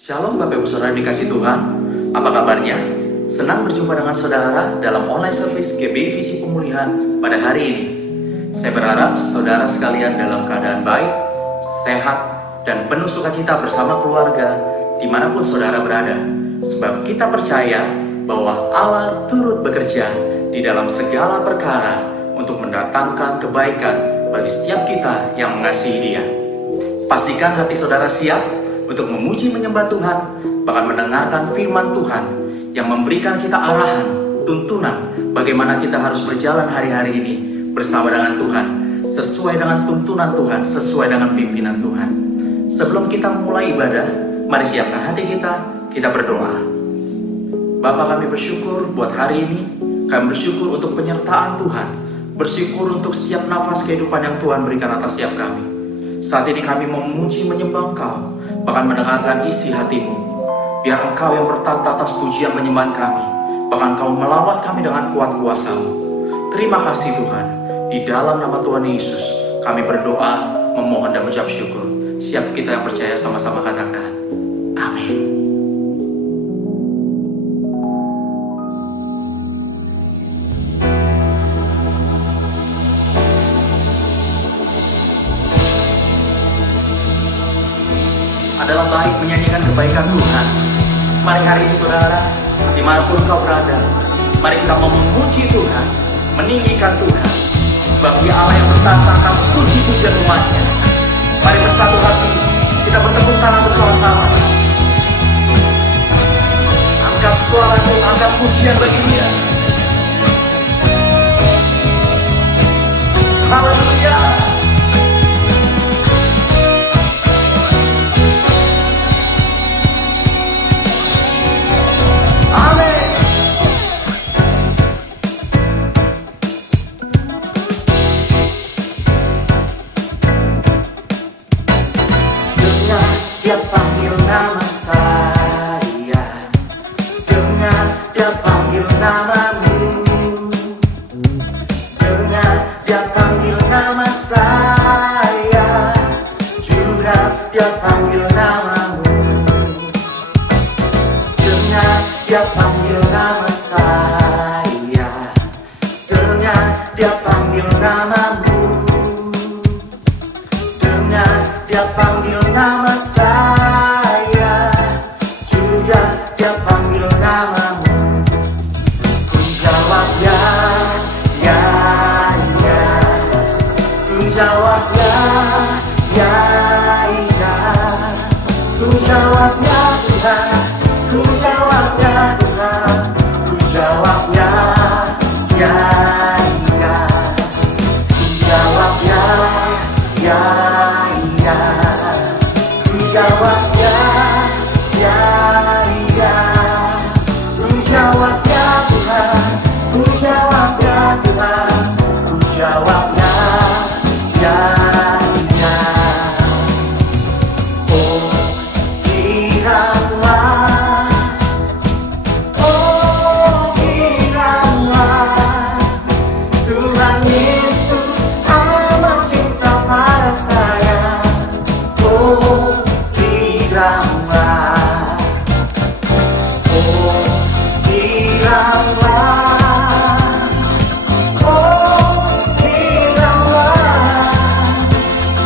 Shalom Bapak Ibu Saudara dikasih Tuhan, apa kabarnya? Senang berjumpa dengan saudara dalam online service GBI Visi Pemulihan pada hari ini. Saya berharap saudara sekalian dalam keadaan baik, sehat, dan penuh sukacita bersama keluarga dimanapun saudara berada. Sebab kita percaya bahwa Allah turut bekerja di dalam segala perkara untuk mendatangkan kebaikan bagi setiap kita yang mengasihi Dia. Pastikan hati saudara siap untuk memuji menyembah Tuhan, bahkan mendengarkan firman Tuhan yang memberikan kita arahan, tuntunan bagaimana kita harus berjalan hari-hari ini bersama dengan Tuhan, sesuai dengan tuntunan Tuhan, sesuai dengan pimpinan Tuhan. Sebelum kita mulai ibadah, mari siapkan hati kita berdoa. Bapa, kami bersyukur buat hari ini, kami bersyukur untuk penyertaan Tuhan, bersyukur untuk setiap nafas kehidupan yang Tuhan berikan atas setiap kami. Saat ini kami memuji menyembah Engkau, bahkan mendengarkan isi hatimu. Biar Engkau yang bertata atas pujian penyembahan kami, bahkan Engkau melawat kami dengan kuat kuasa-Mu. Terima kasih Tuhan. Di dalam nama Tuhan Yesus kami berdoa, memohon dan mengucap syukur. Siap kita yang percaya sama-sama katakan amin. Adalah baik menyanyikan kebaikan Tuhan. Mari hari ini saudara, dimanapun kau berada, mari kita memuji Tuhan, meninggikan Tuhan, sebab Dia Allah yang bertata atas puji-pujian umatnya. Mari bersatu hati, kita bertepuk tangan bersama-sama. Angkat suaramu, angkat pujian bagi Dia. Haleluya. Dia panggil nama saya, dengar Dia panggil namamu, dengar Dia panggil nama saya, juga Dia panggil namamu, dengar Dia panggil nama saya, dengar Dia panggil namamu, dengar Dia panggil nama saya, juga Dia panggil namamu. Ku jawab ya, ya, ya. Ku jawab ya, ya, ya. Ku jawab ya Tuhan, ku jawab ya Tuhan, ku jawab ya, ya, ya. Ku jawab ya, ya. Jawab ya, ya, ya. Ku jawab ya Tuhan, ku jawab ya Tuhan, ku jawab ya, ya, ya. Oh giranglah, Tuhan Yesus amat cinta pada saya. Oh giranglah, oh giranglah, oh giranglah.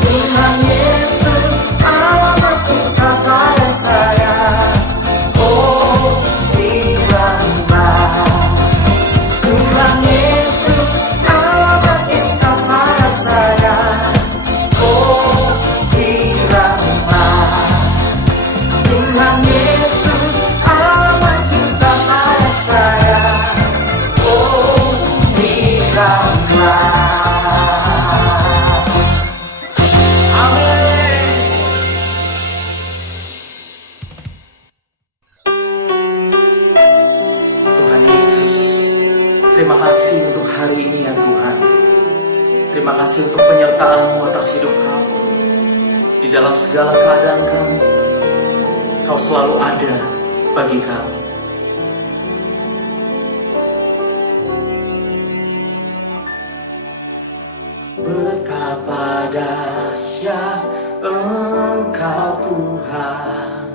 Tuhan Yesus amat cinta pada saya. Oh giranglah, Tuhan Yesus amat cinta pada saya. Oh giranglah, Tuhan Yesus amat cinta pada saya. Oh giranglah. Amin. Tuhan Yesus, terima kasih untuk hari ini ya Tuhan. Terima kasih untuk penyertaan-Mu atas hidup kami. Di dalam segala keadaan kami, Kau selalu ada bagi kami. Betapa dahsyat Engkau Tuhan,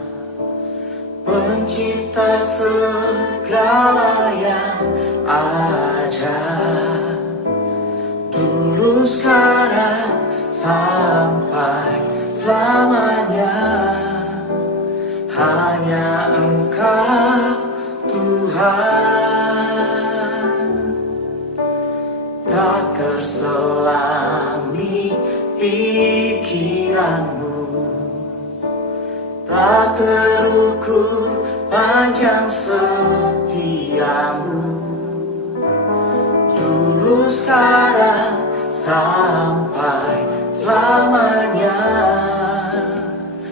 pencipta segala yang ada, dulu sekarang sampai selamanya. Hanya Engkau Tuhan, tak terselami pikiranmu, tak terukur panjang setiamu, dulu sekarang sampai selamanya.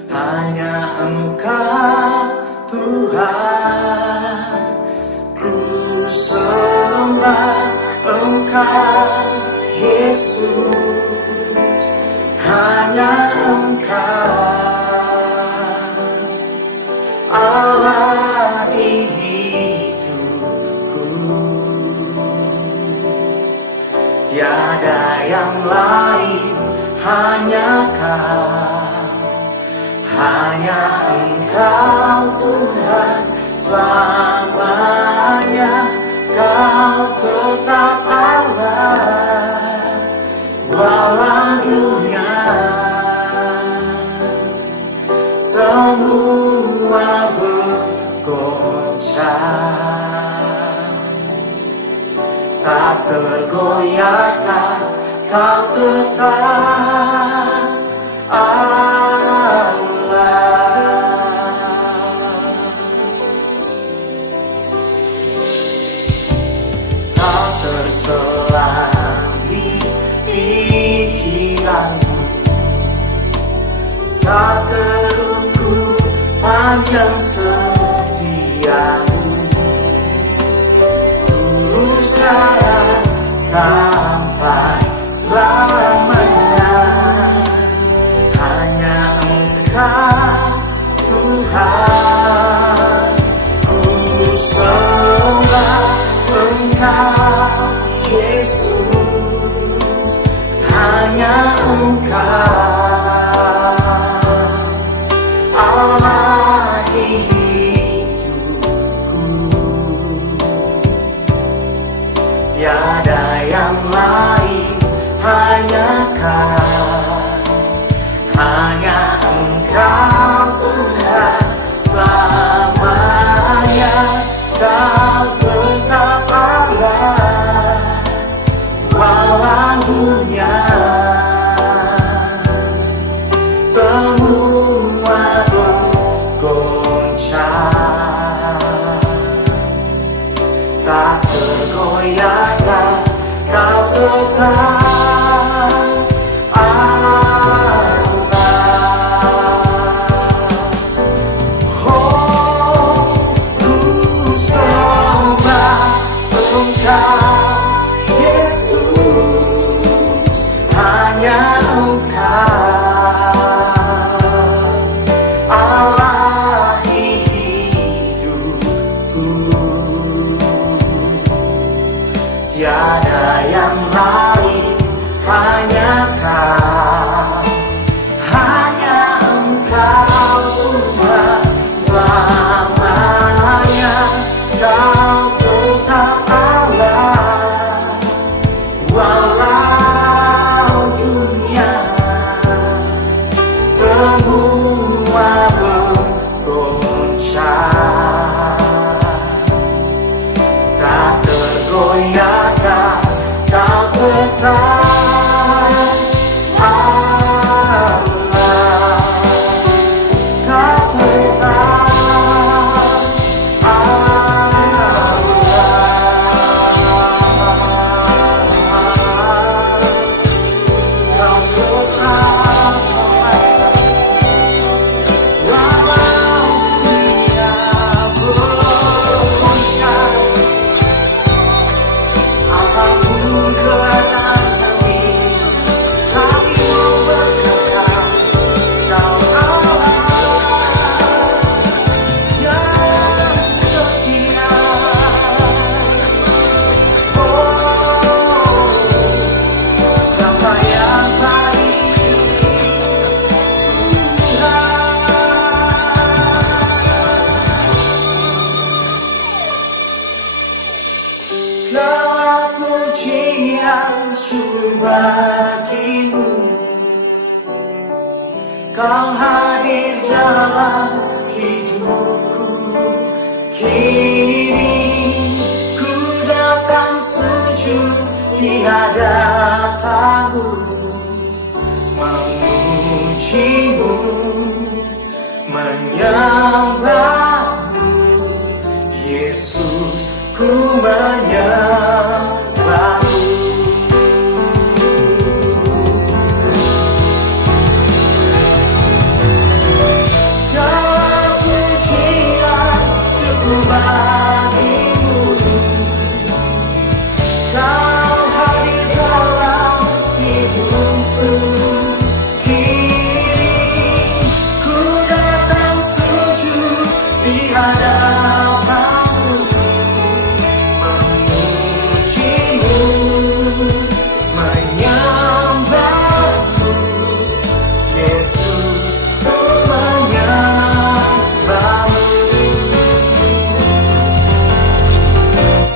Hanya Engkau Tuhan, ku sembah Engkau Yesus. Hanya Engkau Allah di hidupku, tiada yang lain, hanya Kau. Hanya Engkau Tuhan selamanya, Kau tetap Allah walau dunia semua bergoncang, tak tergoyahkan, Kau tetap Allah. Tak terselami pikiranmu, tak terukur panjang setiamu, dulu sekarang sampai selamanya. bagimu. Kau hadir dalam hidupku. Kini ku datang sujud di hadapanmu, memujimu, menyembahmu. Yesus, ku menyembahmu. Segala pujian cukup bagimu. Kau hadir dalam hidupku. Kini ku datang sujud di hadapanmu, memujimu, menyembahmu. Yesus, ku menyembahmu.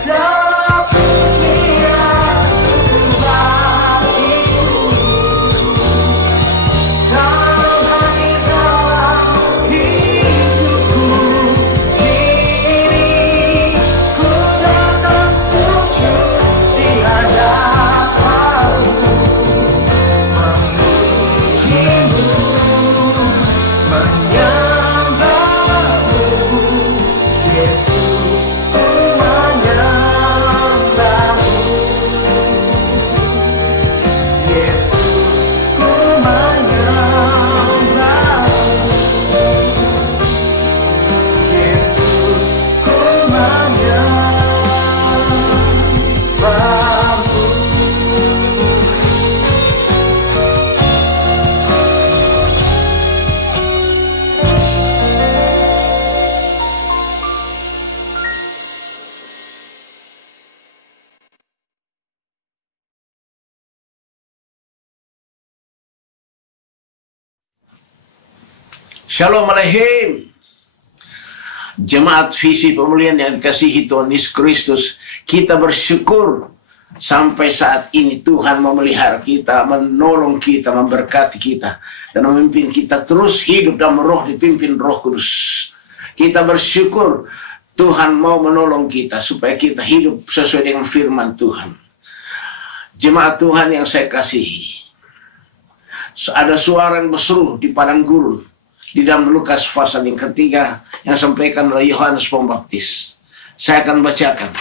Segala pujian cukup bagimu. Kau hadir dalam hidupku. Kini ku datang sujud di hadapanmu, memujimu, menyembahmu. Yesus, ku menyembahmu. Yesus, ku menyembahmu. Yesus, ku menyembahmu. Shalom Aleichem. Jemaat visi pemulihan yang dikasihi Tuhan Yesus Kristus, kita bersyukur sampai saat ini Tuhan memelihara kita, menolong kita, memberkati kita, dan memimpin kita terus hidup dalam roh, dipimpin Roh Kudus. Kita bersyukur Tuhan mau menolong kita supaya kita hidup sesuai dengan firman Tuhan. Jemaat Tuhan yang saya kasihi, ada suara yang berseru di padang gurun di dalam Lukas pasal yang ketiga yang disampaikan oleh Yohanes Pembaptis. Saya akan bacakan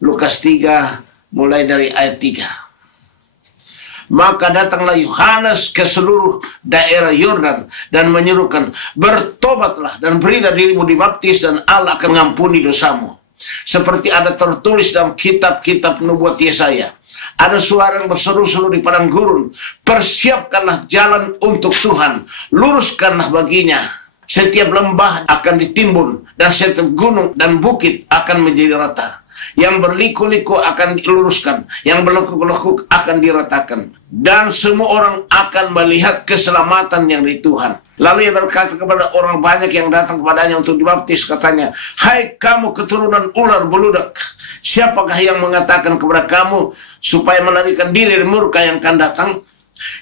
Lukas 3 mulai dari ayat 3. Maka datanglah Yohanes ke seluruh daerah Yordan dan menyerukan, bertobatlah dan berilah dirimu dibaptis dan Allah akan mengampuni dosamu. Seperti ada tertulis dalam kitab-kitab nubuat Yesaya. Ada suara yang berseru-seru di padang gurun, persiapkanlah jalan untuk Tuhan, luruskanlah baginya. Setiap lembah akan ditimbun, dan setiap gunung dan bukit akan menjadi rata. Yang berliku-liku akan diluruskan, yang berlekuk-lekuk akan diratakan. Dan semua orang akan melihat keselamatan yang dari Tuhan. Lalu ia berkata kepada orang banyak yang datang kepadanya untuk dibaptis, katanya, hai kamu keturunan ular beludak, siapakah yang mengatakan kepada kamu supaya melarikan diri dari murka yang akan datang?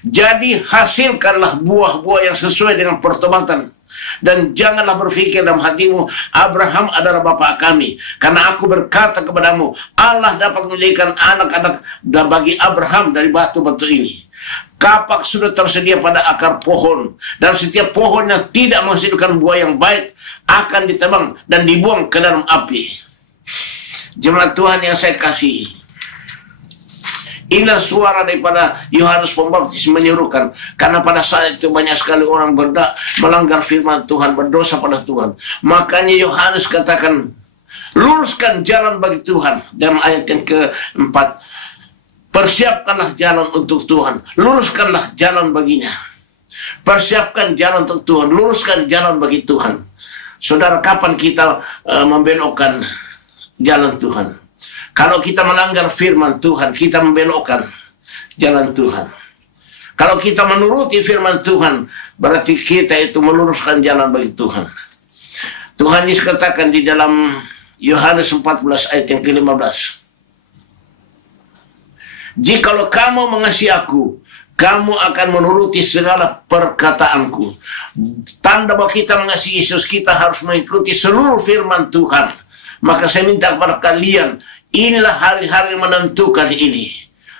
Jadi hasilkanlah buah-buah yang sesuai dengan pertobatan. Dan janganlah berpikir dalam hatimu, Abraham adalah bapa kami. Karena aku berkata kepadamu, Allah dapat menjadikan anak-anak bagi Abraham dari batu-batu ini. Kapak sudah tersedia pada akar pohon, dan setiap pohon yang tidak menghasilkan buah yang baik akan ditebang dan dibuang ke dalam api. Jemaat Tuhan yang saya kasihi, inilah suara daripada Yohanes Pembaptis menyerukan. Karena pada saat itu banyak sekali orang melanggar firman Tuhan, berdosa pada Tuhan. Makanya Yohanes katakan, luruskan jalan bagi Tuhan. Dalam ayat yang keempat, persiapkanlah jalan untuk Tuhan, luruskanlah jalan baginya. Persiapkan jalan untuk Tuhan, luruskan jalan bagi Tuhan. Saudara, kapan kita membelokkan jalan Tuhan? Kalau kita melanggar firman Tuhan, kita membelokkan jalan Tuhan. Kalau kita menuruti firman Tuhan, berarti kita itu meluruskan jalan bagi Tuhan. Tuhan Yesus katakan di dalam Yohanes 14 ayat yang ke-15. Jikalau kamu mengasihi aku, kamu akan menuruti segala perkataanku. Tanda bahwa kita mengasihi Yesus, kita harus mengikuti seluruh firman Tuhan. Maka saya minta kepada kalian, inilah hari-hari menentukan ini.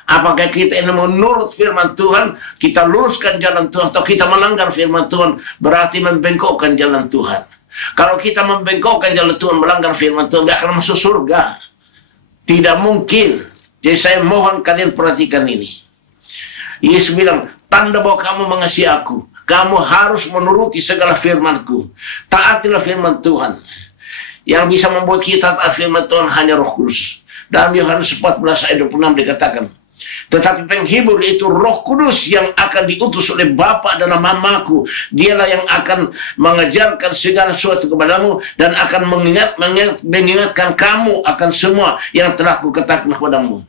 Apakah kita ini menurut firman Tuhan, kita luruskan jalan Tuhan, atau kita melanggar firman Tuhan, berarti membengkokkan jalan Tuhan. Kalau kita membengkokkan jalan Tuhan, melanggar firman Tuhan, gak akan masuk surga. Tidak mungkin. Jadi saya mohon kalian perhatikan ini. Yesus bilang, tanda bahwa kamu mengasihi aku, kamu harus menuruti segala firman-Ku. Taatilah firman Tuhan. Yang bisa membuat kita taat firman Tuhan hanya Roh Kudus. Dalam Yohanes 14 ayat 26 dikatakan, tetapi penghibur yaitu Roh Kudus yang akan diutus oleh Bapa dalam namaku, dialah yang akan mengajarkan segala sesuatu kepadamu dan akan mengingatkan kamu akan semua yang telah kukatakan kepadamu.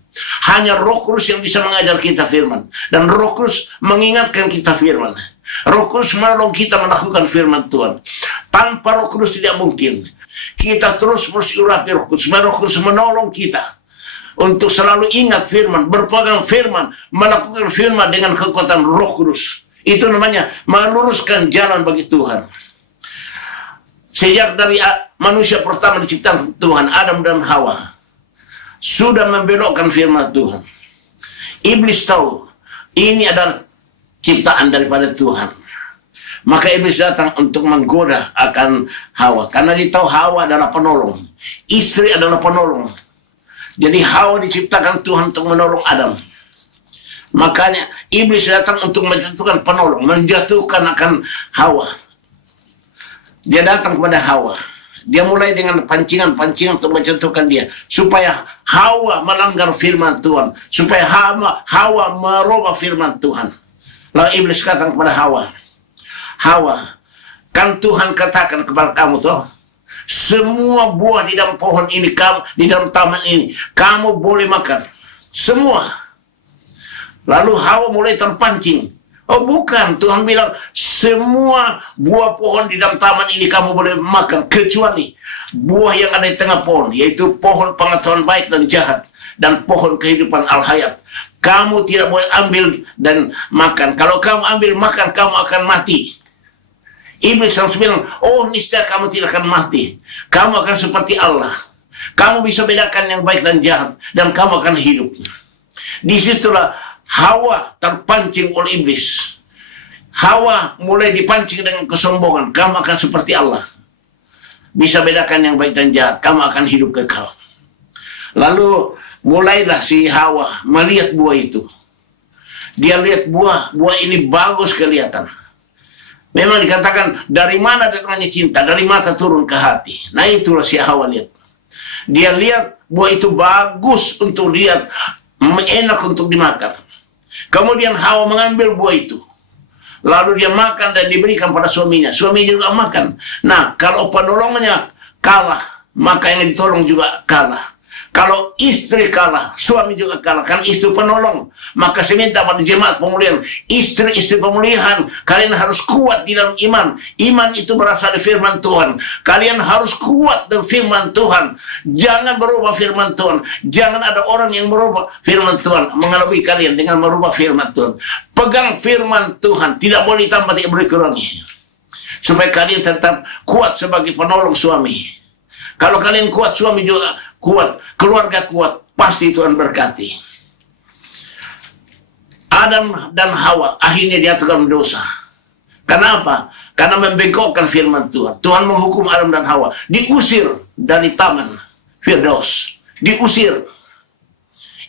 Hanya Roh Kudus yang bisa mengajar kita firman, dan Roh Kudus mengingatkan kita firman. Roh Kudus menolong kita melakukan firman Tuhan. Tanpa Roh Kudus tidak mungkin. Kita terus urapi Roh Kudus. Roh Kudus menolong kita untuk selalu ingat firman, berpegang firman, melakukan firman dengan kekuatan Roh Kudus. Itu namanya meluruskan jalan bagi Tuhan. Sejak dari manusia pertama diciptakan Tuhan, Adam dan Hawa, sudah membelokkan firman Tuhan. Iblis tahu ini adalah ciptaan daripada Tuhan. Maka iblis datang untuk menggoda akan Hawa, karena dia tahu Hawa adalah penolong, istri adalah penolong. Jadi Hawa diciptakan Tuhan untuk menolong Adam. Makanya iblis datang untuk menjatuhkan penolong, menjatuhkan akan Hawa. Dia datang kepada Hawa. Dia mulai dengan pancingan-pancingan untuk menjatuhkan dia, supaya Hawa melanggar firman Tuhan, supaya Hawa merubah firman Tuhan. Lalu iblis kata kepada Hawa, Hawa, kan Tuhan katakan kepada kamu toh, semua buah di dalam pohon ini, kamu di dalam taman ini, kamu boleh makan semua. Lalu Hawa mulai terpancing. Oh bukan, Tuhan bilang semua buah pohon di dalam taman ini kamu boleh makan, kecuali buah yang ada di tengah pohon, yaitu pohon pengetahuan baik dan jahat, dan pohon kehidupan al-hayat. Kamu tidak boleh ambil dan makan. Kalau kamu ambil makan, kamu akan mati. Iblis langsung bilang, oh niscaya kamu tidak akan mati. Kamu akan seperti Allah. Kamu bisa bedakan yang baik dan jahat, dan kamu akan hidup. Disitulah Hawa terpancing oleh iblis. Hawa mulai dipancing dengan kesombongan. Kamu akan seperti Allah. Bisa bedakan yang baik dan jahat. Kamu akan hidup kekal. Lalu mulailah si Hawa melihat buah itu. Dia lihat buah ini bagus kelihatan. Memang dikatakan dari mana datangnya cinta, dari mata turun ke hati. Nah itulah si Hawa lihat. Dia lihat buah itu bagus untuk lihat, enak untuk dimakan. Kemudian Hawa mengambil buah itu. Lalu dia makan dan diberikan pada suaminya. Suami juga makan. Nah kalau penolongnya kalah, maka yang ditolong juga kalah. Kalau istri kalah, suami juga kalah. Kan istri penolong. Maka saya minta pada jemaat pemulihan, istri-istri pemulihan, kalian harus kuat di dalam iman. Iman itu berasal dari firman Tuhan. Kalian harus kuat dengan firman Tuhan. Jangan berubah firman Tuhan. Jangan ada orang yang merubah firman Tuhan, mengelabui kalian dengan merubah firman Tuhan. Pegang firman Tuhan. Tidak boleh ditambah, tidak boleh kurangi. Supaya kalian tetap kuat sebagai penolong suami. Kalau kalian kuat, suami juga kuat, keluarga kuat, pasti Tuhan berkati. Adam dan Hawa akhirnya diaturkan dosa. Kenapa? Karena membengkokkan firman Tuhan. Tuhan menghukum Adam dan Hawa. Diusir dari taman Firdaus. Diusir.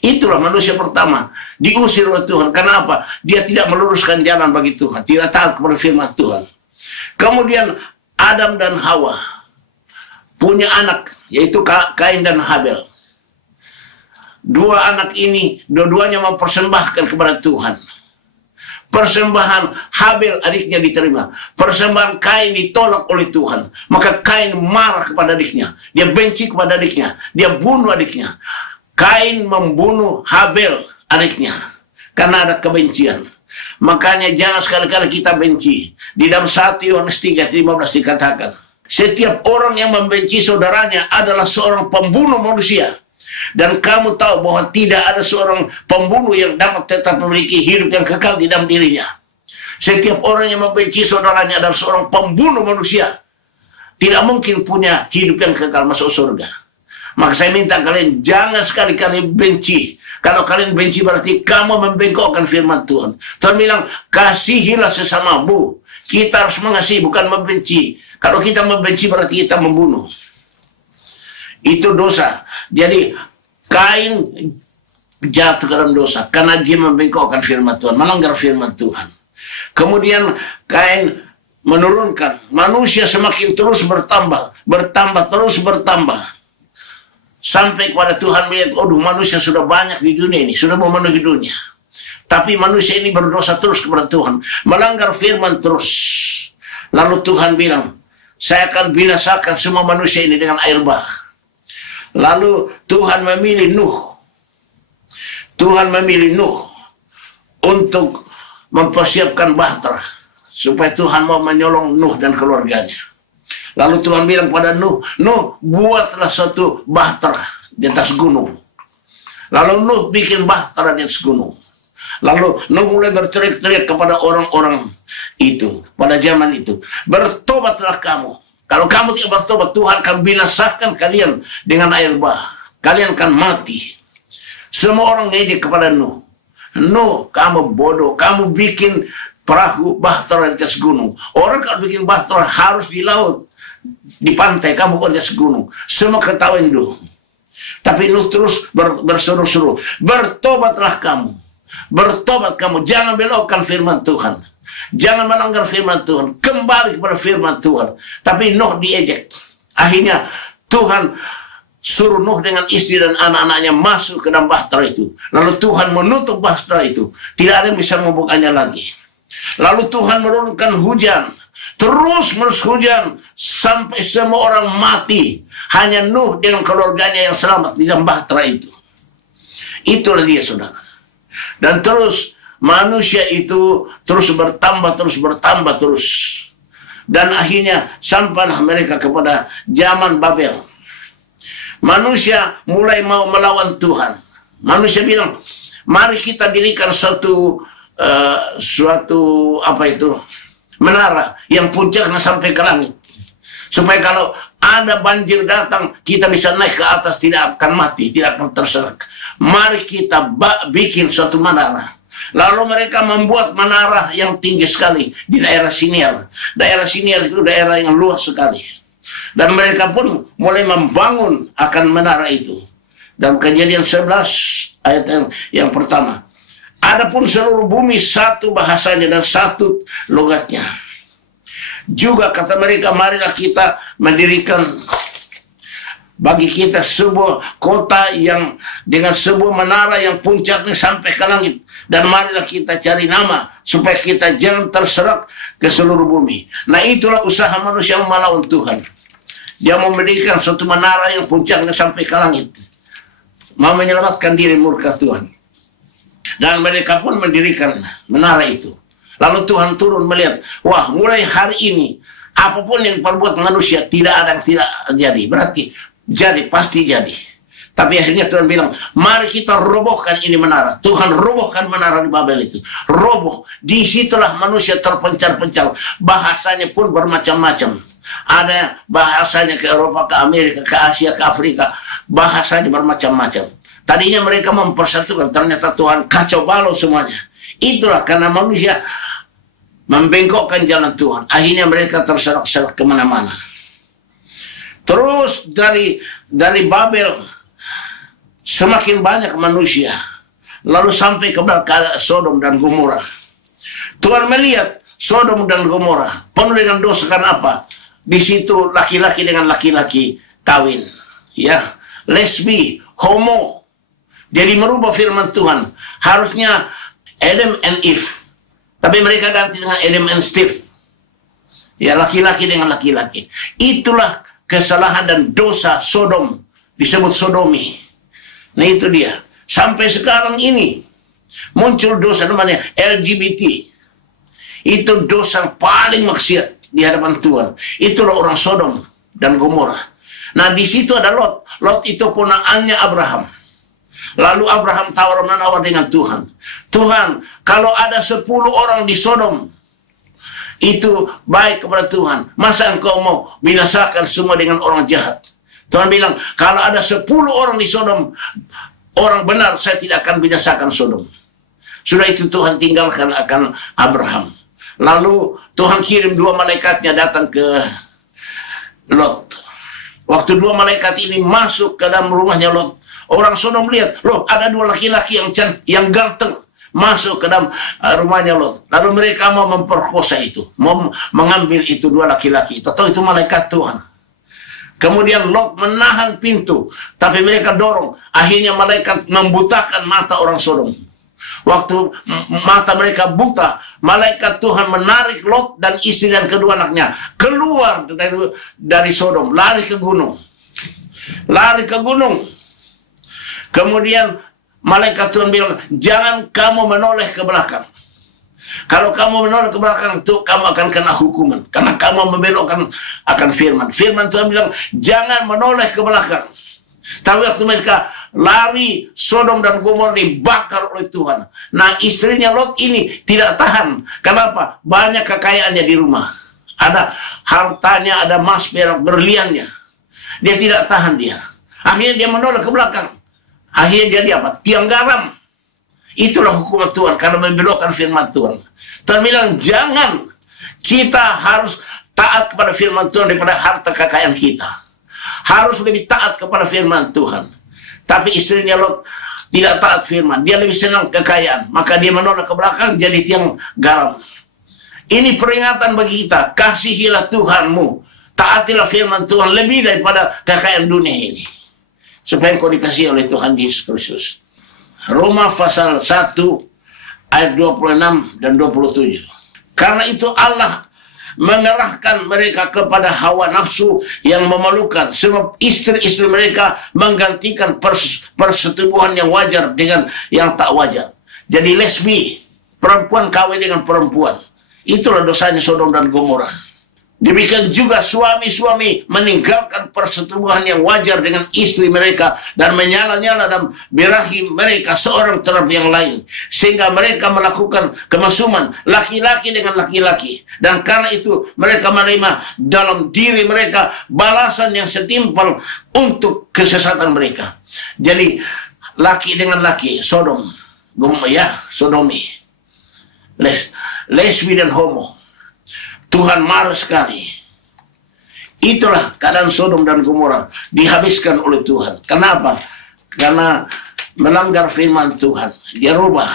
Itulah manusia pertama. Diusir oleh Tuhan. Kenapa? Dia tidak meluruskan jalan bagi Tuhan. Tidak taat kepada firman Tuhan. Kemudian Adam dan Hawa punya anak, yaitu Kain dan Habel. Dua anak ini, dua-duanya mempersembahkan kepada Tuhan. Persembahan Habel adiknya diterima. Persembahan Kain ditolak oleh Tuhan. Maka Kain marah kepada adiknya. Dia benci kepada adiknya. Dia bunuh adiknya. Kain membunuh Habel adiknya. Karena ada kebencian. Makanya jangan sekali-kali kita benci. Di dalam 1 Yohanes 3:15 dikatakan, setiap orang yang membenci saudaranya adalah seorang pembunuh manusia. Dan kamu tahu bahwa tidak ada seorang pembunuh yang dapat tetap memiliki hidup yang kekal di dalam dirinya. Setiap orang yang membenci saudaranya adalah seorang pembunuh manusia. Tidak mungkin punya hidup yang kekal masuk surga. Maka saya minta kalian jangan sekali-kali benci. Kalau kalian benci berarti kamu membengkokkan firman Tuhan. Tuhan bilang, kasihilah sesamamu. Kita harus mengasihi, bukan membenci. Kalau kita membenci berarti kita membunuh. Itu dosa. Jadi Kain jatuh ke dalam dosa karena dia membengkokkan firman Tuhan, melanggar firman Tuhan. Kemudian Kain menurunkan, manusia semakin terus bertambah, terus bertambah. Sampai kepada Tuhan melihat, manusia sudah banyak di dunia ini, sudah memenuhi dunia. Tapi manusia ini berdosa terus kepada Tuhan, melanggar firman terus. Lalu Tuhan bilang, saya akan binasakan semua manusia ini dengan air bah. Lalu Tuhan memilih Nuh. Tuhan memilih Nuh untuk mempersiapkan bahtera, supaya Tuhan mau menyolong Nuh dan keluarganya. Lalu Tuhan bilang pada Nuh, Nuh buatlah satu bahtera di atas gunung. Lalu Nuh bikin bahtera di atas gunung. Lalu Nuh mulai berteriak-teriak kepada orang-orang itu, pada zaman itu, bertobatlah kamu. Kalau kamu tidak bertobat, Tuhan akan binasakan kalian dengan air bah. Kalian akan mati. Semua orang ngejek kepada Nuh. Nuh, kamu bodoh, kamu bikin perahu bahtera di atas gunung. Orang kalau bikin bahtera harus di laut, di pantai, kamu kok di atas gunung. Semua ketahuan Nuh. Tapi Nuh terus berseru-seru, bertobatlah kamu. Bertobat kamu, jangan belokkan firman Tuhan. Jangan melanggar firman Tuhan. Kembali kepada firman Tuhan. Tapi Nuh diejek. Akhirnya Tuhan suruh Nuh dengan istri dan anak-anaknya masuk ke dalam bahtera itu. Lalu Tuhan menutup bahtera itu. Tidak ada yang bisa membukanya lagi. Lalu Tuhan menurunkan hujan. Terus menerus hujan sampai semua orang mati. Hanya Nuh dengan keluarganya yang selamat di dalam bahtera itu. Itulah dia, saudara. Dan terus manusia itu terus bertambah. Dan akhirnya sampailah mereka kepada zaman Babel. Manusia mulai mau melawan Tuhan. Manusia bilang, mari kita dirikan suatu menara yang puncaknya sampai ke langit. Supaya kalau ada banjir datang, kita bisa naik ke atas, tidak akan mati, tidak akan terserak. Mari kita bikin suatu menara. Lalu mereka membuat menara yang tinggi sekali di daerah Siniar. Daerah Siniar itu daerah yang luas sekali. Dan mereka pun mulai membangun akan menara itu. Dalam Kejadian 11 ayat yang pertama. Adapun seluruh bumi satu bahasanya dan satu logatnya. Juga kata mereka, marilah kita mendirikan bagi kita sebuah kota yang dengan sebuah menara yang puncaknya sampai ke langit. Dan marilah kita cari nama supaya kita jangan terserak ke seluruh bumi. Nah, itulah usaha manusia melawan Tuhan. Dia mau mendirikan suatu menara yang puncaknya sampai ke langit. Mau menyelamatkan diri murka Tuhan. Dan mereka pun mendirikan menara itu. Lalu Tuhan turun melihat, wah, mulai hari ini apapun yang diperbuat manusia tidak ada yang tidak jadi. Berarti jadi, pasti jadi. Tapi akhirnya Tuhan bilang, mari kita robohkan ini menara. Tuhan robohkan menara di Babel itu. Roboh. Disitulah manusia terpencar-pencar. Bahasanya pun bermacam-macam. Ada bahasanya ke Eropa, ke Amerika, ke Asia, ke Afrika. Bahasanya bermacam-macam. Tadinya mereka mempersatukan, ternyata Tuhan kacau balau semuanya. Itulah karena manusia membengkokkan jalan Tuhan. Akhirnya mereka terserak-serak kemana-mana. Terus dari Babel semakin banyak manusia. Lalu sampai ke Sodom dan Gomora. Tuhan melihat Sodom dan Gomora penuh dengan dosa. Karena apa? Di situ laki-laki dengan laki-laki kawin. Ya, lesbi, homo. Jadi merubah firman Tuhan. Harusnya Adam and Eve. Tapi mereka ganti dengan Adam and Steve. Ya, laki-laki dengan laki-laki. Itulah kesalahan dan dosa Sodom. Disebut sodomi. Nah, itu dia. Sampai sekarang ini muncul dosa namanya LGBT. Itu dosa yang paling maksiat di hadapan Tuhan. Itulah orang Sodom dan Gomora. Nah, di situ ada Lot. Lot itu ponaannya Abraham. Lalu Abraham tawar-menawar dengan Tuhan. Tuhan, kalau ada 10 orang di Sodom, itu baik kepada Tuhan. Masa engkau mau binasakan semua dengan orang jahat? Tuhan bilang, kalau ada 10 orang di Sodom, orang benar, saya tidak akan binasakan Sodom. Sudah itu Tuhan tinggalkan akan Abraham. Lalu Tuhan kirim 2 malaikatnya datang ke Lot. Waktu 2 malaikat ini masuk ke dalam rumahnya Lot, orang Sodom lihat, loh, ada 2 laki-laki yang ganteng masuk ke dalam rumahnya Lot. Lalu mereka mau memperkosa itu, mau mengambil itu 2 laki-laki. Tahu itu malaikat Tuhan. Kemudian Lot menahan pintu, tapi mereka dorong. Akhirnya malaikat membutakan mata orang Sodom. Waktu mata mereka buta, malaikat Tuhan menarik Lot dan istri dan kedua anaknya keluar dari Sodom, lari ke gunung. Lari ke gunung. Kemudian malaikat Tuhan bilang, jangan kamu menoleh ke belakang. Kalau kamu menoleh ke belakang, itu kamu akan kena hukuman. Karena kamu membelokkan akan firman. Firman Tuhan bilang, jangan menoleh ke belakang. Tapi waktu mereka lari, Sodom dan Gomora dibakar oleh Tuhan. Nah, istrinya Lot ini tidak tahan. Kenapa? Banyak kekayaannya di rumah. Ada hartanya, ada emas, perak, berliannya. Dia tidak tahan dia. Akhirnya dia menoleh ke belakang. Akhirnya jadi apa? Tiang garam. Itulah hukuman Tuhan karena membelokkan firman Tuhan. Tuhan bilang, jangan, kita harus taat kepada firman Tuhan daripada harta kekayaan kita. Harus lebih taat kepada firman Tuhan. Tapi istrinya Lot tidak taat firman. Dia lebih senang kekayaan. Maka dia menoleh ke belakang jadi tiang garam. Ini peringatan bagi kita. Kasihilah Tuhanmu. Taatilah firman Tuhan lebih daripada kekayaan dunia ini. Supaya engkau dikasihi oleh Tuhan Yesus Kristus. Roma pasal 1 ayat 26 dan 27. Karena itu Allah mengerahkan mereka kepada hawa nafsu yang memalukan, sebab istri-istri mereka menggantikan persetubuhan yang wajar dengan yang tak wajar. Jadi lesbi, perempuan kawin dengan perempuan. Itulah dosanya Sodom dan Gomora. Demikian juga suami-suami meninggalkan persetubuhan yang wajar dengan istri mereka dan menyala-nyala dalam birahi mereka seorang terhadap yang lain, sehingga mereka melakukan kemasuman laki-laki dengan laki-laki, dan karena itu mereka menerima dalam diri mereka balasan yang setimpal untuk kesesatan mereka. Jadi laki dengan laki, Sodom, sodomi, lesbi dan homo. Tuhan marah sekali. Itulah keadaan Sodom dan Gomora, dihabiskan oleh Tuhan. Kenapa? Karena melanggar firman Tuhan. Dia rubah.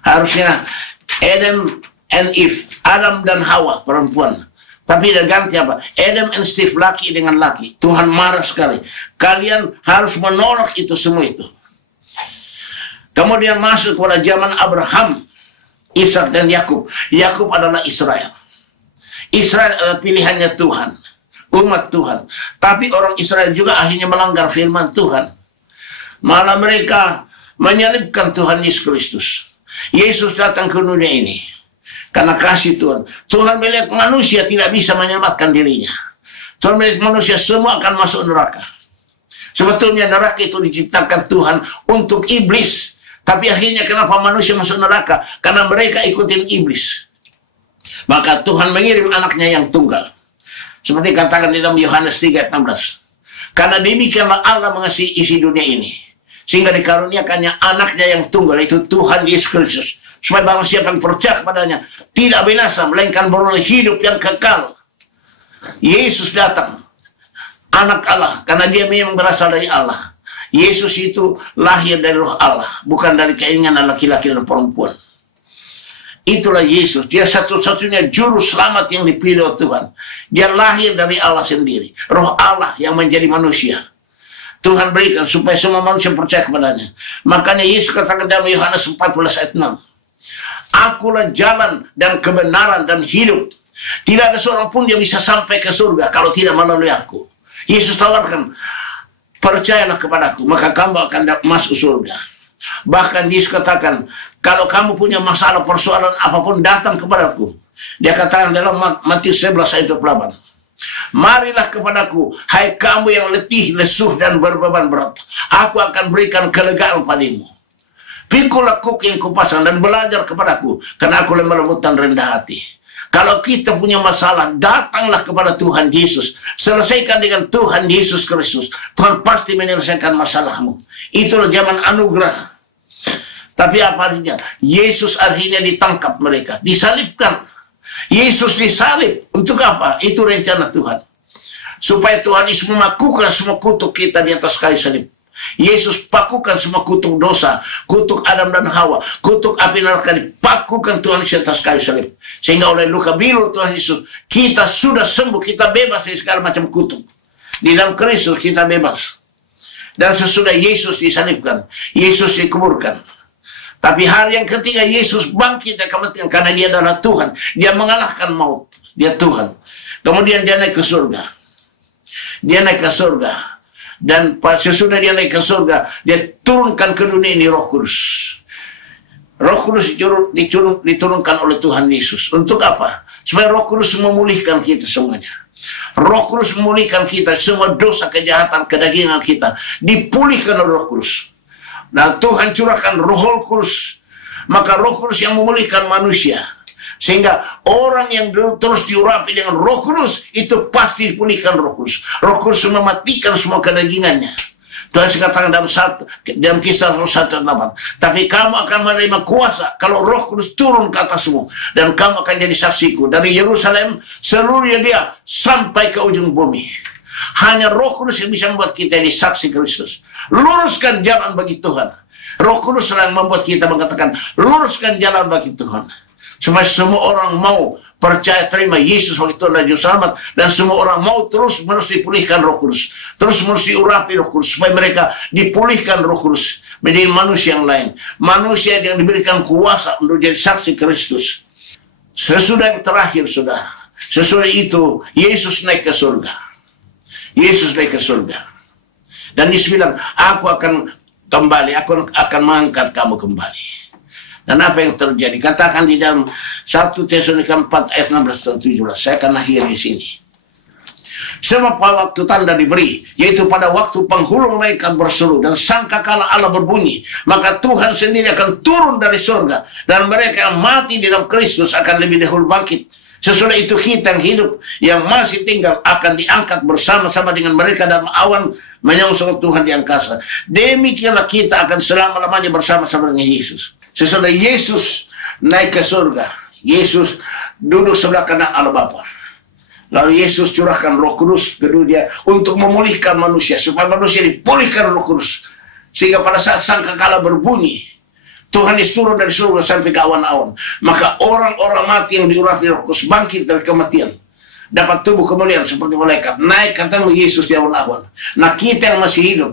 Harusnya Adam and Eve, Adam dan Hawa, perempuan. Tapi dia ganti apa? Adam and Steve, laki dengan laki. Tuhan marah sekali. Kalian harus menolak itu semua itu. Kemudian masuk kepada zaman Abraham, Ishak dan Yakub. Yakub adalah Israel. Israel adalah pilihannya Tuhan, umat Tuhan. Tapi orang Israel juga akhirnya melanggar firman Tuhan. Malah mereka menyalibkan Tuhan Yesus Kristus. Yesus datang ke dunia ini karena kasih Tuhan. Tuhan melihat manusia tidak bisa menyelamatkan dirinya. Tuhan melihat manusia semua akan masuk neraka. Sebetulnya neraka itu diciptakan Tuhan untuk iblis. Tapi akhirnya kenapa manusia masuk neraka? Karena mereka ikutin iblis. Maka Tuhan mengirim anaknya yang tunggal. Seperti katakan di dalam Yohanes 3 ayat 16. Karena demikianlah Allah mengasihi isi dunia ini, sehingga dikaruniakannya anaknya yang tunggal, itu Tuhan Yesus Kristus. Supaya barang siapa yang percaya kepadanya tidak binasa, melainkan beroleh hidup yang kekal. Yesus datang, anak Allah, karena dia memang berasal dari Allah. Yesus itu lahir dari roh Allah, bukan dari keinginan laki-laki dan perempuan. Itulah Yesus. Dia satu-satunya juru selamat yang dipilih oleh Tuhan. Dia lahir dari Allah sendiri. Roh Allah yang menjadi manusia. Tuhan berikan supaya semua manusia percaya kepadanya. Makanya Yesus katakan dalam Yohanes 14 ayat 6. Akulah jalan dan kebenaran dan hidup. Tidak ada seorang pun yang bisa sampai ke surga kalau tidak melalui aku. Yesus tawarkan, percayalah kepadaku, maka kamu akan masuk surga. Bahkan Yesus katakan, kalau kamu punya masalah, persoalan apapun, datang kepadaku. Dia katakan dalam Matius 11 ayat 28. Marilah kepadaku, hai kamu yang letih, lesuh, dan berbeban berat. Aku akan berikan kelegaan padamu. Pikulah yang kupasang dan belajar kepadaku, karena aku lemah lembut dan rendah hati. Kalau kita punya masalah, datanglah kepada Tuhan Yesus. Selesaikan dengan Tuhan Yesus Kristus. Tuhan pasti menyelesaikan masalahmu. Itulah zaman anugerah. Tapi apa artinya? Yesus akhirnya ditangkap mereka, disalibkan. Yesus disalib. Untuk apa? Itu rencana Tuhan. Supaya Tuhan Yesus memakukan semua kutuk kita di atas kayu salib. Yesus pakukan semua kutuk dosa, kutuk Adam dan Hawa, kutuk api neraka, dipakukan Tuhan Yesus atas kayu salib. Sehingga oleh luka biru Tuhan Yesus, kita sudah sembuh, kita bebas dari segala macam kutuk. Di dalam Kristus kita bebas. Dan sesudah Yesus disalibkan, Yesus dikuburkan. Tapi hari yang ketiga Yesus bangkit dari kematian, karena dia adalah Tuhan. Dia mengalahkan maut. Dia Tuhan. Kemudian dia naik ke surga. Dia naik ke surga. Dan sesudah dia naik ke surga, dia turunkan ke dunia ini Roh Kudus. Roh Kudus diturunkan oleh Tuhan Yesus. Untuk apa? Supaya Roh Kudus memulihkan kita semuanya. Roh Kudus memulihkan kita, semua dosa, kejahatan, kedagingan kita dipulihkan oleh Roh Kudus. Nah, Tuhan curahkan Roh Kudus. Maka Roh Kudus yang memulihkan manusia. Sehingga orang yang terus diurapi dengan Roh Kudus, itu pasti dipulihkan Roh Kudus. Roh Kudus mematikan semua kedagingannya. Tuhan katakan dalam Kisah 1:8. Tapi kamu akan menerima kuasa kalau Roh Kudus turun ke atasmu. Dan kamu akan jadi saksiku. Dari Yerusalem, seluruhnya dia, sampai ke ujung bumi. Hanya Roh Kudus yang bisa membuat kita jadi saksi Kristus. Luruskan jalan bagi Tuhan. Roh Kudus yang membuat kita mengatakan, luruskan jalan bagi Tuhan. Supaya semua orang mau percaya terima Yesus sebagai Tuhan dan Juru Selamat. Dan semua orang mau terus menerus dipulihkan Roh Kudus. Terus menerus diurapi Roh Kudus. Supaya mereka dipulihkan Roh Kudus. Menjadi manusia yang lain. Manusia yang diberikan kuasa untuk jadi saksi Kristus. Sesudah yang terakhir, saudara. Sesudah itu, Yesus naik ke surga. Yesus naik ke surga. Dan Yesus bilang, aku akan kembali, aku akan mengangkat kamu kembali. Dan apa yang terjadi? Katakan di dalam 1 Tesalonika 4 ayat 16 dan 17. Saya akan akhiri di sini. Sebab pada waktu tanda diberi, yaitu pada waktu penghulu malaikat berseru dan sangkakala Allah berbunyi, maka Tuhan sendiri akan turun dari surga, dan mereka yang mati di dalam Kristus akan lebih dahulu bangkit. Sesudah itu kita yang hidup, yang masih tinggal, akan diangkat bersama-sama dengan mereka dalam awan menyongsong Tuhan di angkasa. Demikianlah kita akan selama-lamanya bersama-sama dengan Yesus. Sesudah Yesus naik ke surga, Yesus duduk sebelah kanan Allah Bapa. Lalu Yesus curahkan Roh Kudus ke dunia untuk memulihkan manusia, supaya manusia dipulihkan Roh Kudus. Sehingga pada saat sangkakala berbunyi, Tuhan Yesus turun dari surga sampai ke awan-awan. Maka orang-orang mati yang diurapi Roh Kudus bangkit dari kematian. Dapat tubuh kemuliaan seperti malaikat. Naik ketemu Yesus di awan-awan. Nah, kita yang masih hidup,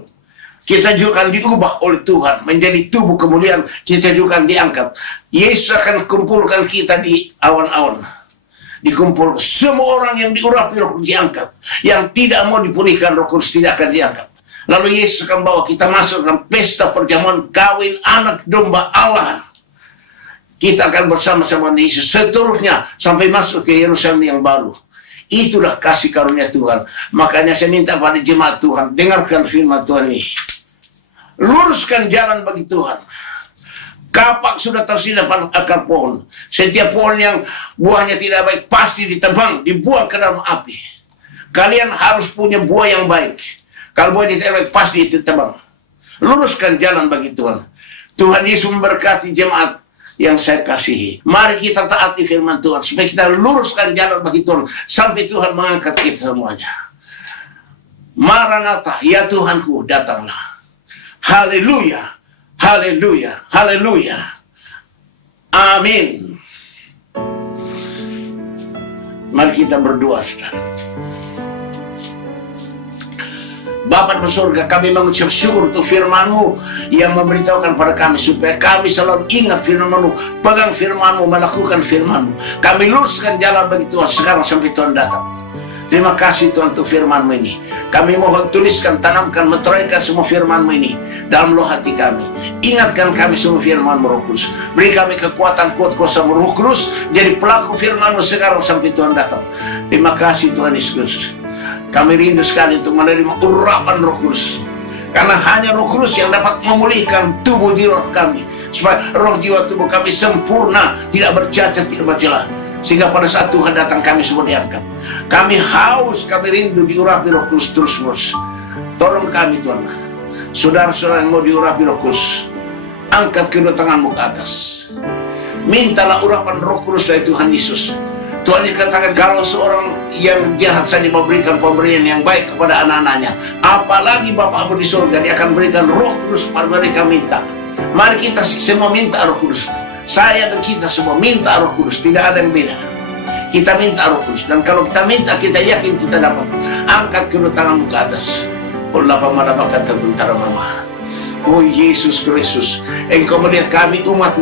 kita juga akan diubah oleh Tuhan menjadi tubuh kemuliaan. Kita juga akan diangkat. Yesus akan kumpulkan kita di awan-awan. Dikumpul semua orang yang diurapi Roh Kudus diangkat. Yang tidak mau dipulihkan Roh Kudus tidak akan diangkat. Lalu Yesus akan bawa kita masuk dalam pesta perjamuan kawin anak domba Allah. Kita akan bersama-sama dengan Yesus seterusnya sampai masuk ke Yerusalem yang baru. Itulah kasih karunia Tuhan. Makanya saya minta pada jemaat Tuhan, dengarkan firman Tuhan ini. Luruskan jalan bagi Tuhan. Kapak sudah tersedia pada akar pohon. Setiap pohon yang buahnya tidak baik pasti ditebang, dibuang ke dalam api. Kalian harus punya buah yang baik. Kalau buahnya tidak baik pasti ditebang. Luruskan jalan bagi Tuhan. Tuhan Yesus memberkati jemaat yang saya kasihi. Mari kita taati firman Tuhan supaya kita luruskan jalan bagi Tuhan sampai Tuhan mengangkat kita semuanya. Maranatha, ya Tuhanku, datanglah. Haleluya, haleluya, haleluya. Amin. Mari kita berdoa, saudara. Bapa di surga, kami mengucap syukur untuk firman-Mu yang memberitahukan pada kami supaya kami selalu ingat firman-Mu, pegang firman-Mu, melakukan firman-Mu. Kami luruskan jalan bagi Tuhan sekarang sampai Tuhan datang. Terima kasih Tuhan untuk firman-Mu ini. Kami mohon tuliskan, tanamkan, meteraikan semua firman-Mu ini dalam loh hati kami. Ingatkan kami semua firman-Mu Roh Kudus. Beri kami kekuatan, kuat kuasa Roh Kudus, jadi pelaku firman-Mu sekarang sampai Tuhan datang. Terima kasih Tuhan Yesus Kristus. Kami rindu sekali untuk menerima urapan Roh Kudus, karena hanya Roh Kudus yang dapat memulihkan tubuh jiwa kami, supaya roh jiwa tubuh kami sempurna, tidak bercacat, tidak bercelah, sehingga pada saat Tuhan datang kami semua diangkat. Kami haus, kami rindu diurapi Roh Kudus terus-menerus. Tolong kami Tuhan. Saudara-saudara yang mau diurapi Roh Kudus, angkat kedua tanganmu ke atas. Mintalah urapan Roh Kudus dari Tuhan Yesus. Tuhan dikatakan kalau seorang yang jahat saja memberikan pemberian yang baik kepada anak-anaknya, apalagi Bapakmu di surga, Dia akan berikan Roh Kudus pada mereka minta. Mari kita semua minta Roh Kudus. Saya dan kita semua minta Roh Kudus, tidak ada yang beda. Kita minta Roh Kudus, dan kalau kita minta, kita yakin kita dapat. Angkat kedua tanganmu ke atas. Oh Yesus Kristus, Engkau melihat kami umat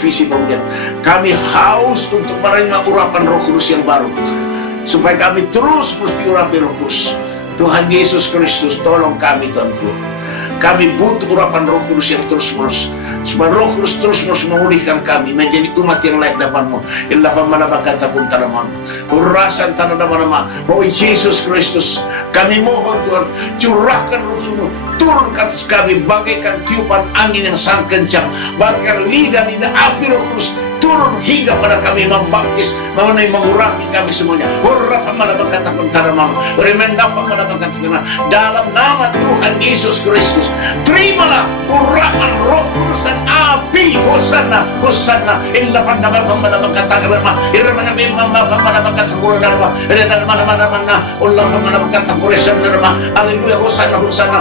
visi pemulihan. Kami haus untuk menerima urapan Roh Kudus yang baru, supaya kami terus diurapi Roh Kudus. Tuhan Yesus Kristus, tolong kami Tuanku. Kami butuh urapan Roh Kudus yang terus-menerus, supaya Roh Kudus terus-menerus memulihkan kami menjadi umat yang layak depan-Mu. Oh Yesus Kristus, kami mohon Tuhan, curahkan Roh-Mu turun ke atas kami bagaikan tiupan angin yang sangat kencang, bahkan lidah-lidah api Roh Kudus turun hingga pada kami, membaptis, mengurapi kami semuanya. Dalam nama Tuhan Yesus Kristus, terimalah urapan Roh Kudus dan api. Hosanna, Hosanna. Haleluya, Hosanna, Hosanna.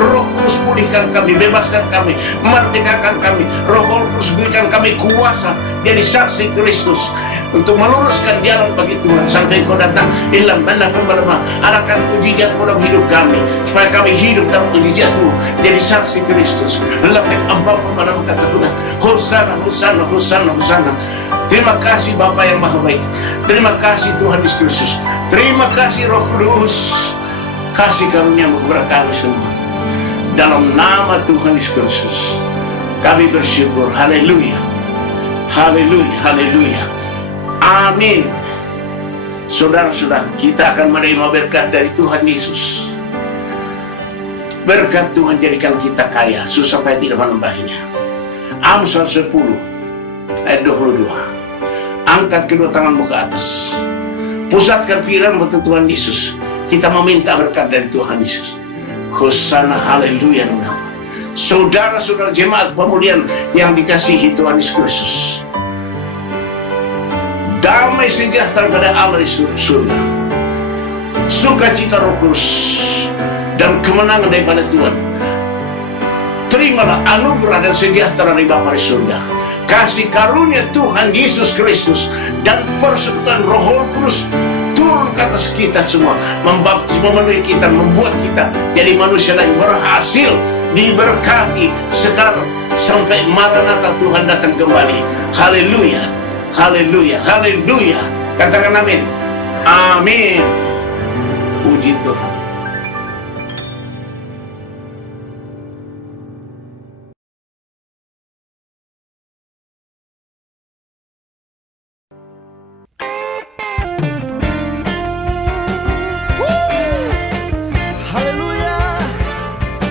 Roh Kudus pulihkan kami, bebaskan kami, merdekakan kami. Roh Kudus berikan kami kuasa jadi saksi Kristus untuk meluruskan jalan bagi Tuhan sampai Engkau datang. Adakan mujizat-Mu dalam hidup kami, supaya kami hidup dalam mujizat-Mu jadi saksi Kristus. Hosanna, Hosanna, Hosanna, Hosanna. Terima kasih Bapa yang Maha Baik. Terima kasih Tuhan Yesus Kristus. Terima kasih Roh Kudus. Kasih karunia-Mu kepada kami semua. Dalam nama Tuhan Yesus Kristus kami bersyukur. Haleluya, haleluya, haleluya. Amin. Saudara-saudara, kita akan menerima berkat dari Tuhan Yesus. Berkat Tuhan jadikan kita kaya, susah payah tidak menambahinya. Amsal 10 ayat 22. Angkat kedua tanganmu ke atas, pusatkan pikiranmu ke Tuhan Yesus. Kita meminta berkat dari Tuhan Yesus. Hosanna, haleluya. Saudara-saudara jemaat pemulihan yang dikasihi Tuhan Yesus Kristus, damai sejahtera pada Allah di surga, sukacita Roh Kudus, dan kemenangan daripada Tuhan. Terimalah anugerah dan sejahtera dari Bapa di surga, kasih karunia Tuhan Yesus Kristus, dan persekutuan Roh Kudus turun ke atas kita semua, membaptis, memenuhi kita, membuat kita jadi manusia yang berhasil, diberkati sekarang sampai Maranatha Tuhan datang kembali. Haleluya, haleluya, haleluya. Katakan amin. Amin. Puji Tuhan.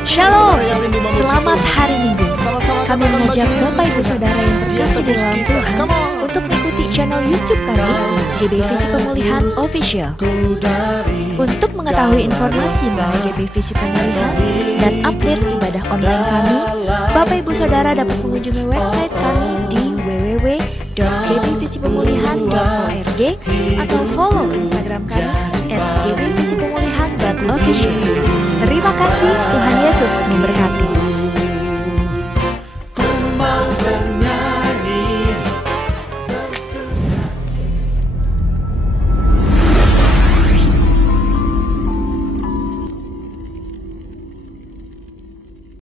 Shalom, selamat hari Minggu. Kami mengajak Bapak Ibu Saudara yang terkasih di dalam Tuhan untuk mengikuti channel YouTube kami, GB Visi Pemulihan Official. Untuk mengetahui informasi mengenai GB Visi Pemulihan dan update ibadah online kami, Bapak Ibu Saudara dapat mengunjungi website kami di www.gbvisipemulihan.org atau follow Instagram kami @gbvisipemulihan.official. Terima kasih, Tuhan Yesus memberkati.